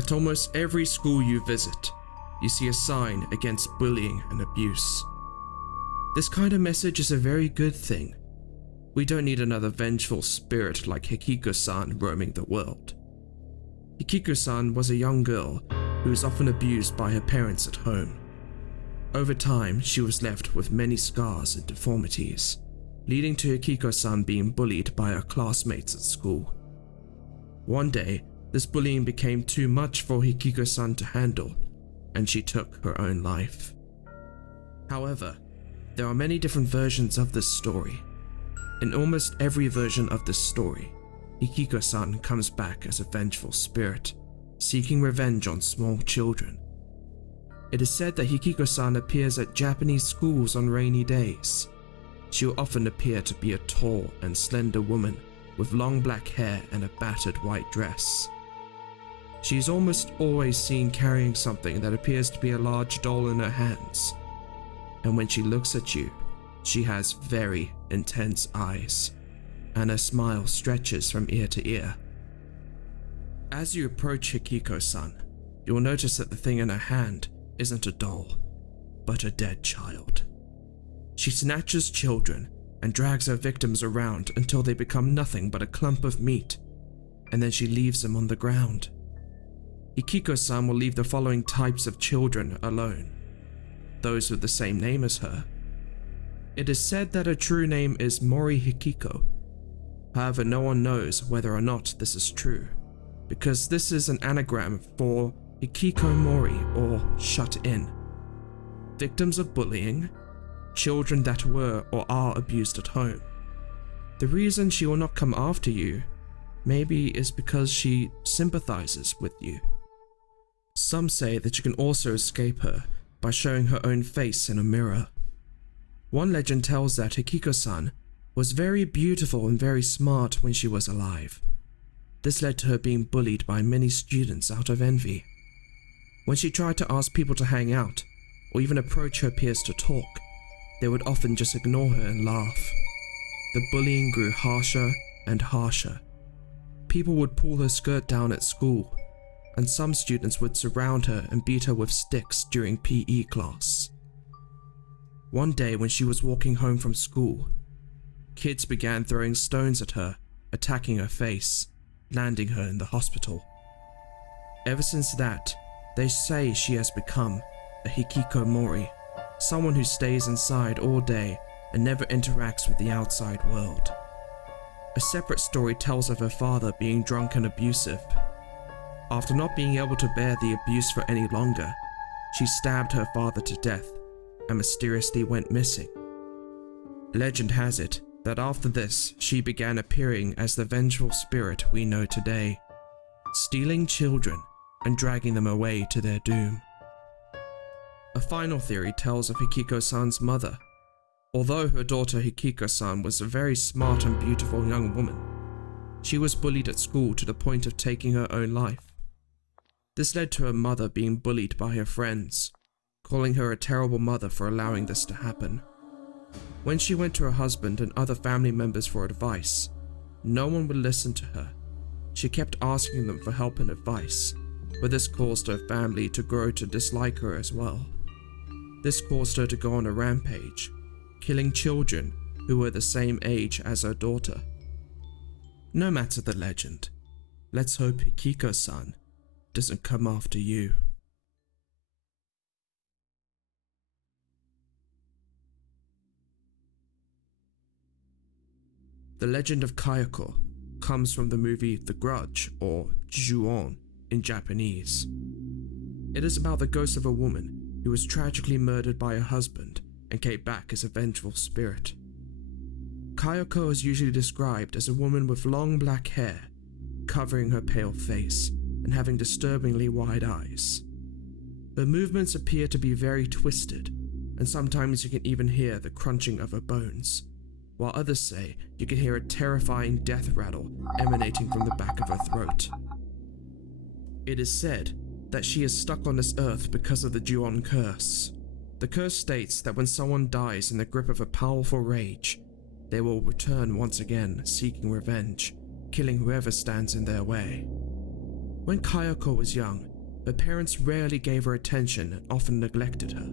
At almost every school you visit, you see a sign against bullying and abuse. This kind of message is a very good thing. We don't need another vengeful spirit like Hikiko-san roaming the world. Hikiko-san was a young girl who was often abused by her parents at home. Over time, she was left with many scars and deformities, leading to Hikiko-san being bullied by her classmates at school. One day, this bullying became too much for Hikiko-san to handle, and she took her own life. However, there are many different versions of this story. In almost every version of this story, Hikiko-san comes back as a vengeful spirit, seeking revenge on small children. It is said that Hikiko-san appears at Japanese schools on rainy days. She will often appear to be a tall and slender woman with long black hair and a battered white dress. She is almost always seen carrying something that appears to be a large doll in her hands. And when she looks at you, she has very intense eyes, and her smile stretches from ear to ear. As you approach Hikiko-san, you will notice that the thing in her hand isn't a doll, but a dead child. She snatches children and drags her victims around until they become nothing but a clump of meat, and then she leaves them on the ground. Hikiko-san will leave the following types of children alone: those with the same name as her. It is said that her true name is Mori Hikiko. However, no one knows whether or not this is true, because this is an anagram for Hikikomori, or shut in. Victims of bullying, children that were or are abused at home. The reason she will not come after you maybe is because she sympathizes with you. Some say that you can also escape her by showing her own face in a mirror. One legend tells that Hikiko-san was very beautiful and very smart when she was alive. This led to her being bullied by many students out of envy. When she tried to ask people to hang out, or even approach her peers to talk, they would often just ignore her and laugh. The bullying grew harsher and harsher. People would pull her skirt down at school, and some students would surround her and beat her with sticks during PE class. One day when she was walking home from school, kids began throwing stones at her, attacking her face, landing her in the hospital. Ever since that, they say she has become a hikikomori, someone who stays inside all day and never interacts with the outside world. A separate story tells of her father being drunk and abusive. After not being able to bear the abuse for any longer, she stabbed her father to death and mysteriously went missing. Legend has it that after this, she began appearing as the vengeful spirit we know today, stealing children and dragging them away to their doom. A final theory tells of Hikiko-san's mother. Although her daughter Hikiko-san was a very smart and beautiful young woman, she was bullied at school to the point of taking her own life. This led to her mother being bullied by her friends, calling her a terrible mother for allowing this to happen. When she went to her husband and other family members for advice, no one would listen to her. She kept asking them for help and advice, but this caused her family to grow to dislike her as well. This caused her to go on a rampage, killing children who were the same age as her daughter. No matter the legend, let's hope Hikiko-san doesn't come after you. The legend of Kayako comes from the movie The Grudge, or Ju-on in Japanese. It is about the ghost of a woman who was tragically murdered by her husband and came back as a vengeful spirit. Kayako is usually described as a woman with long black hair, covering her pale face and having disturbingly wide eyes. Her movements appear to be very twisted, and sometimes you can even hear the crunching of her bones, while others say you can hear a terrifying death rattle emanating from the back of her throat. It is said that she is stuck on this earth because of the Ju-on curse. The curse states that when someone dies in the grip of a powerful rage, they will return once again seeking revenge, killing whoever stands in their way. When Kayako was young, Her parents rarely gave her attention and often neglected her.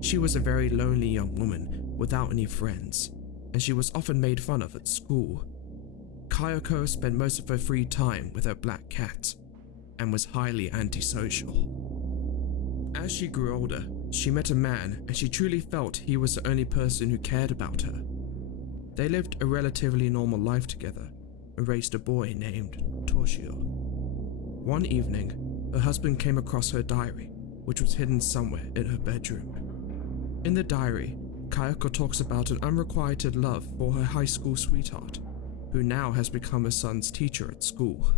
She was a very lonely young woman without any friends, and she was often made fun of at school. Kayako spent most of her free time with her black cat and was highly antisocial. As she grew older, she met a man and she truly felt he was the only person who cared about her. They lived a relatively normal life together and raised a boy named Toshio. One evening, her husband came across her diary, which was hidden somewhere in her bedroom. In the diary, Kayako talks about an unrequited love for her high school sweetheart, who now has become her son's teacher at school.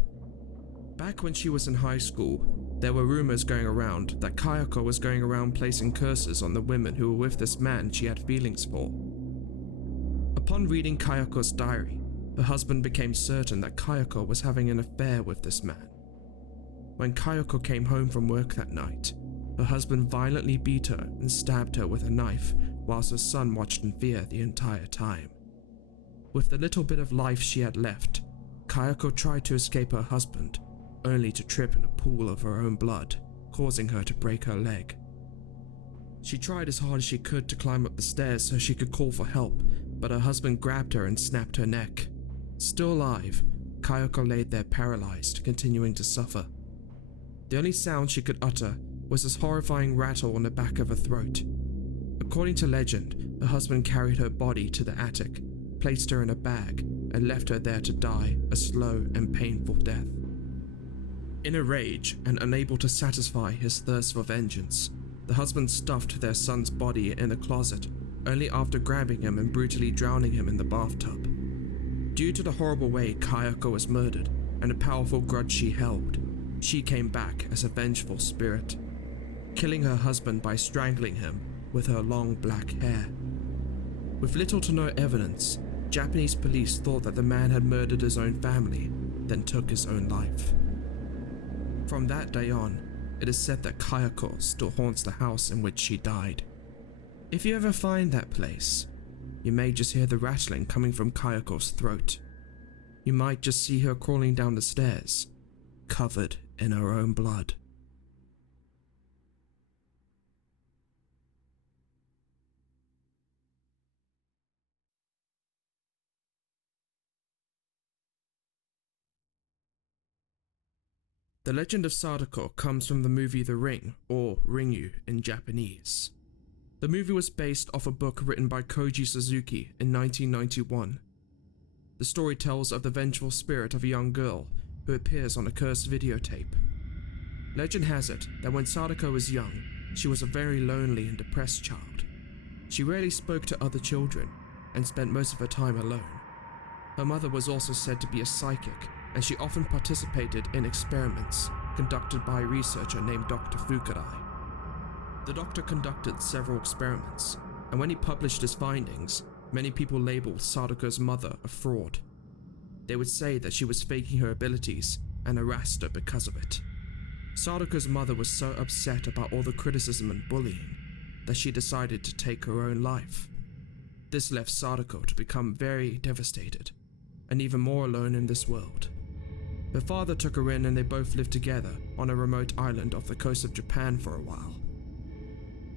Back when she was in high school, there were rumors going around that Kayako was going around placing curses on the women who were with this man she had feelings for. Upon reading Kayako's diary, her husband became certain that Kayako was having an affair with this man. When Kayako came home from work that night, her husband violently beat her and stabbed her with a knife whilst her son watched in fear the entire time. With the little bit of life she had left, Kayako tried to escape her husband, only to trip in a pool of her own blood, causing her to break her leg. She tried as hard as she could to climb up the stairs so she could call for help, but her husband grabbed her and snapped her neck. Still alive, Kayako laid there paralyzed, continuing to suffer. The only sound she could utter was this horrifying rattle on the back of her throat. According to legend, her husband carried her body to the attic, placed her in a bag, and left her there to die a slow and painful death. In a rage and unable to satisfy his thirst for vengeance, the husband stuffed their son's body in a closet, only after grabbing him and brutally drowning him in the bathtub. Due to the horrible way Kayako was murdered and the powerful grudge she held, she came back as a vengeful spirit, killing her husband by strangling him with her long black hair. With little to no evidence, Japanese police thought that the man had murdered his own family, then took his own life. From that day on, it is said that Kayako still haunts the house in which she died. If you ever find that place, you may just hear the rattling coming from Kayako's throat. You might just see her crawling down the stairs, covered in her own blood. The legend of Sadako comes from the movie The Ring, or Ringu in Japanese. The movie was based off a book written by Koji Suzuki in 1991. The story tells of the vengeful spirit of a young girl who appears on a cursed videotape. Legend has it that when Sadako was young, she was a very lonely and depressed child. She rarely spoke to other children and spent most of her time alone. Her mother was also said to be a psychic, and she often participated in experiments conducted by a researcher named Dr. Fukurai. The doctor conducted several experiments, and when he published his findings, many people labeled Sadako's mother a fraud. They would say that she was faking her abilities and harassed her because of it. Sadako's mother was so upset about all the criticism and bullying that she decided to take her own life. This left Sadako to become very devastated and even more alone in this world. Her father took her in and they both lived together on a remote island off the coast of Japan for a while.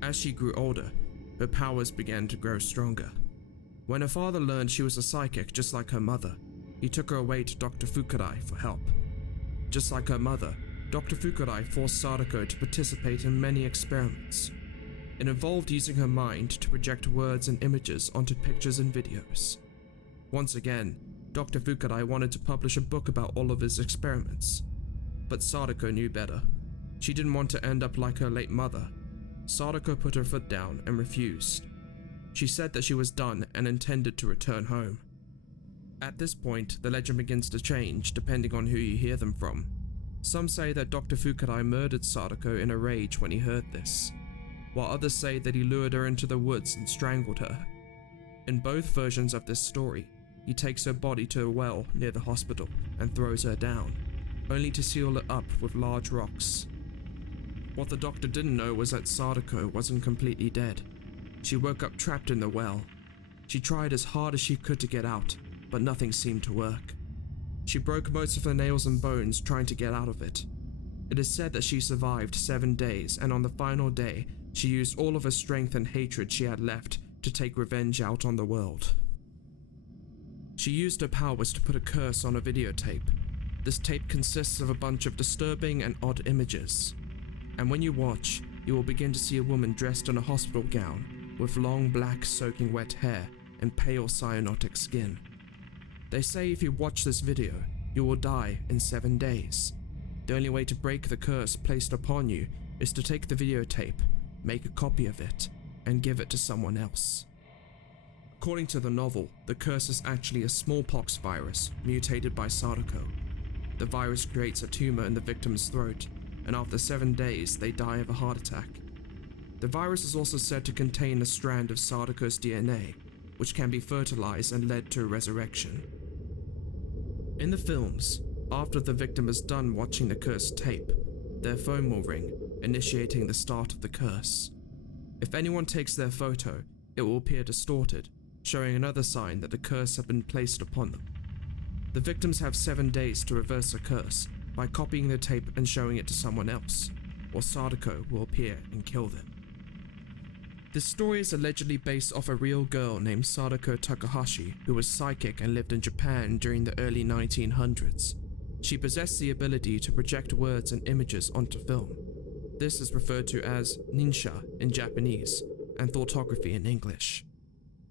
As she grew older, her powers began to grow stronger. When her father learned she was a psychic just like her mother, he took her away to Dr. Fukurai for help. Just like her mother, Dr. Fukurai forced Sadako to participate in many experiments. It involved using her mind to project words and images onto pictures and videos. Once again, Dr. Fukurai wanted to publish a book about all of his experiments, but Sadako knew better. She didn't want to end up like her late mother. Sadako put her foot down and refused. She said that she was done and intended to return home. At this point, the legend begins to change depending on who you hear them from. Some say that Dr. Fukurai murdered Sadako in a rage when he heard this, while others say that he lured her into the woods and strangled her. In both versions of this story, he takes her body to a well near the hospital and throws her down, only to seal it up with large rocks. What the doctor didn't know was that Sadako wasn't completely dead. She woke up trapped in the well. She tried as hard as she could to get out, but nothing seemed to work. She broke most of her nails and bones trying to get out of it. It is said that she survived 7 days, and on the final day, she used all of her strength and hatred she had left to take revenge out on the world. She used her powers to put a curse on a videotape. This tape consists of a bunch of disturbing and odd images, and when you watch, you will begin to see a woman dressed in a hospital gown with long black soaking wet hair and pale cyanotic skin. They say if you watch this video, you will die in 7 days. The only way to break the curse placed upon you is to take the videotape, make a copy of it, and give it to someone else. According to the novel, the curse is actually a smallpox virus mutated by Sadako. The virus creates a tumor in the victim's throat, and after 7 days, they die of a heart attack. The virus is also said to contain a strand of Sadako's DNA, which can be fertilized and led to a resurrection. In the films, after the victim is done watching the cursed tape, their phone will ring, initiating the start of the curse. If anyone takes their photo, it will appear distorted, showing another sign that the curse had been placed upon them. The victims have 7 days to reverse the curse by copying the tape and showing it to someone else, or Sadako will appear and kill them. This story is allegedly based off a real girl named Sadako Takahashi who was psychic and lived in Japan during the early 1900s. She possessed the ability to project words and images onto film. This is referred to as ninsha in Japanese and thoughtography in English.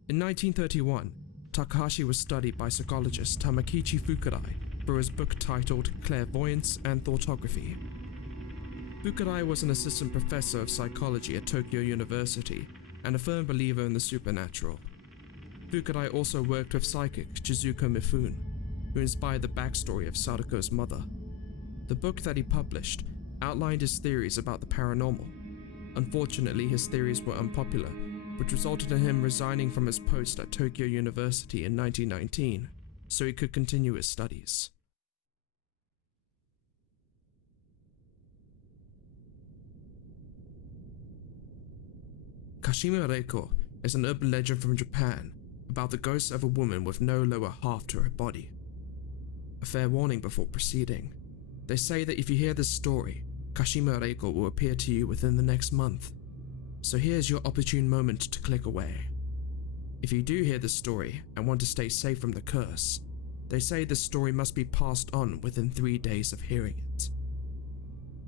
In 1931, Takahashi was studied by psychologist Tamakichi Fukurai for his book titled Clairvoyance and Thoughtography. Fukurai was an assistant professor of psychology at Tokyo University and a firm believer in the supernatural. Fukurai also worked with psychic Shizuko Mifune, who inspired the backstory of Sadako's mother. The book that he published outlined his theories about the paranormal. Unfortunately, his theories were unpopular, which resulted in him resigning from his post at Tokyo University in 1919 so he could continue his studies. Kashima Reiko is an urban legend from Japan about the ghost of a woman with no lower half to her body. A fair warning before proceeding. They say that if you hear this story, Kashima Reiko will appear to you within the next month. So here's your opportune moment to click away. If you do hear this story and want to stay safe from the curse, they say this story must be passed on within 3 days of hearing it.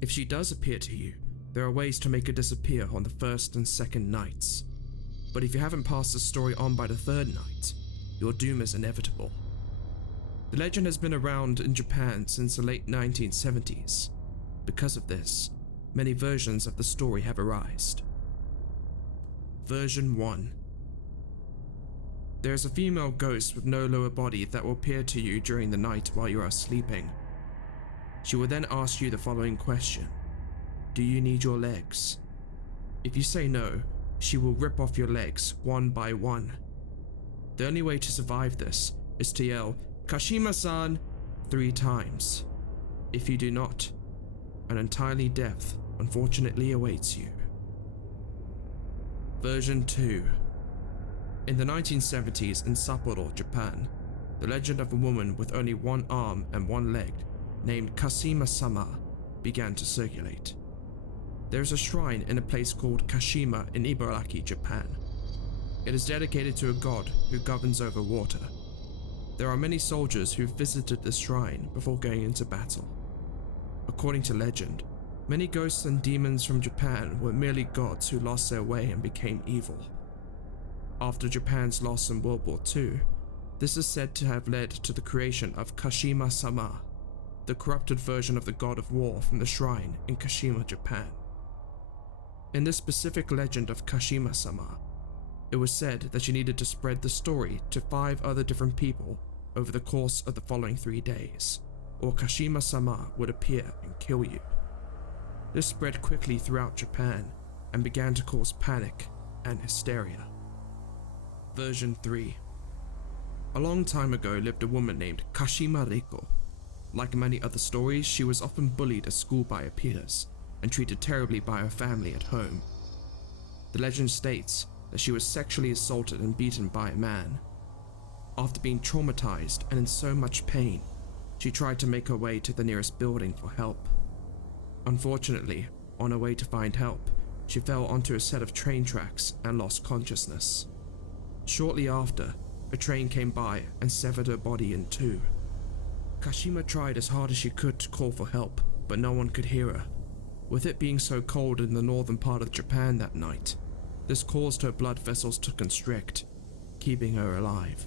If she does appear to you, there are ways to make her disappear on the first and second nights. But if you haven't passed the story on by the third night, your doom is inevitable. The legend has been around in Japan since the late 1970s. Because of this, many versions of the story have arisen. Version 1. There is a female ghost with no lower body that will appear to you during the night while you are sleeping. She will then ask you the following question. Do you need your legs? If you say no, she will rip off your legs one by one. The only way to survive this is to yell, "Kashima-san," 3 times. If you do not, an entirely death unfortunately awaits you. Version 2. In the 1970s in Sapporo, Japan, the legend of a woman with only 1 arm and 1 leg, named Kashima-sama, began to circulate. There is a shrine in a place called Kashima in Ibaraki, Japan. It is dedicated to a god who governs over water. There are many soldiers who visited this shrine before going into battle. According to legend, many ghosts and demons from Japan were merely gods who lost their way and became evil. After Japan's loss in World War II, this is said to have led to the creation of Kashima-sama, the corrupted version of the god of war from the shrine in Kashima, Japan. In this specific legend of Kashima-sama, it was said that you needed to spread the story to 5 other different people over the course of the following 3 days, or Kashima-sama would appear and kill you. This spread quickly throughout Japan and began to cause panic and hysteria. Version 3. A long time ago lived a woman named Kashima Reiko. Like many other stories, she was often bullied at school by her peers and treated terribly by her family at home. The legend states that she was sexually assaulted and beaten by a man. After being traumatized and in so much pain, she tried to make her way to the nearest building for help. Unfortunately, on her way to find help, she fell onto a set of train tracks and lost consciousness. Shortly after, a train came by and severed her body in two. Kashima tried as hard as she could to call for help, but no one could hear her. With it being so cold in the northern part of Japan that night, this caused her blood vessels to constrict, keeping her alive.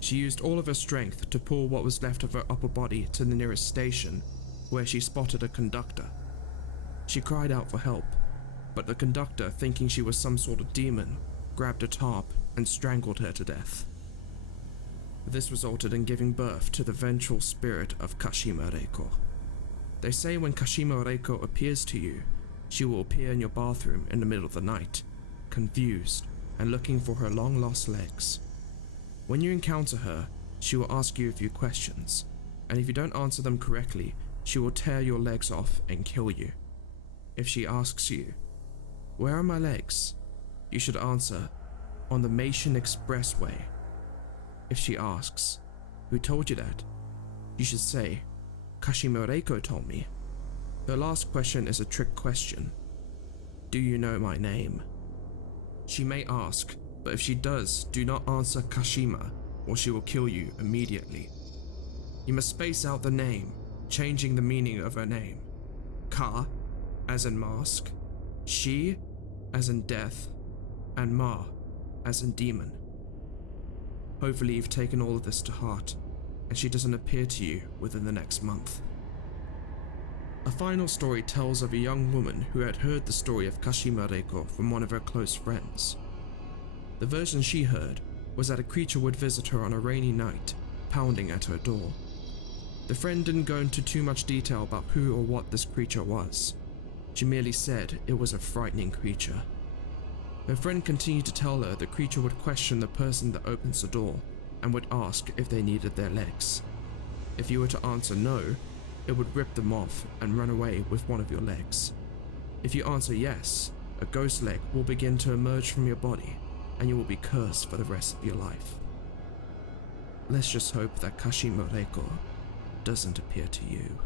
She used all of her strength to pull what was left of her upper body to the nearest station, where she spotted a conductor. She cried out for help, but the conductor, thinking she was some sort of demon, grabbed a tarp and strangled her to death. This resulted in giving birth to the vengeful spirit of Kashima Reiko. They say when Kashima Reiko appears to you, she will appear in your bathroom in the middle of the night, confused and looking for her long-lost legs. When you encounter her, she will ask you a few questions, and if you don't answer them correctly, she will tear your legs off and kill you. If she asks you, "Where are my legs?" you should answer, "On the Meishin Expressway." If she asks, "Who told you that?" you should say, "Kashima Reiko told me." Her last question is a trick question. "Do you know my name?" She may ask, but if she does, do not answer Kashima or she will kill you immediately. You must space out the name, changing the meaning of her name. Ka, as in mask, Shi, as in death, and Ma, as in demon. Hopefully you've taken all of this to heart, and she doesn't appear to you within the next month. A final story tells of a young woman who had heard the story of Kashima Reiko from one of her close friends. The version she heard was that a creature would visit her on a rainy night, pounding at her door. The friend didn't go into too much detail about who or what this creature was. She merely said it was a frightening creature. Her friend continued to tell her the creature would question the person that opens the door and would ask if they needed their legs. If you were to answer no, it would rip them off and run away with one of your legs. If you answer yes, a ghost leg will begin to emerge from your body and you will be cursed for the rest of your life. Let's just hope that Kashima Reiko doesn't appear to you.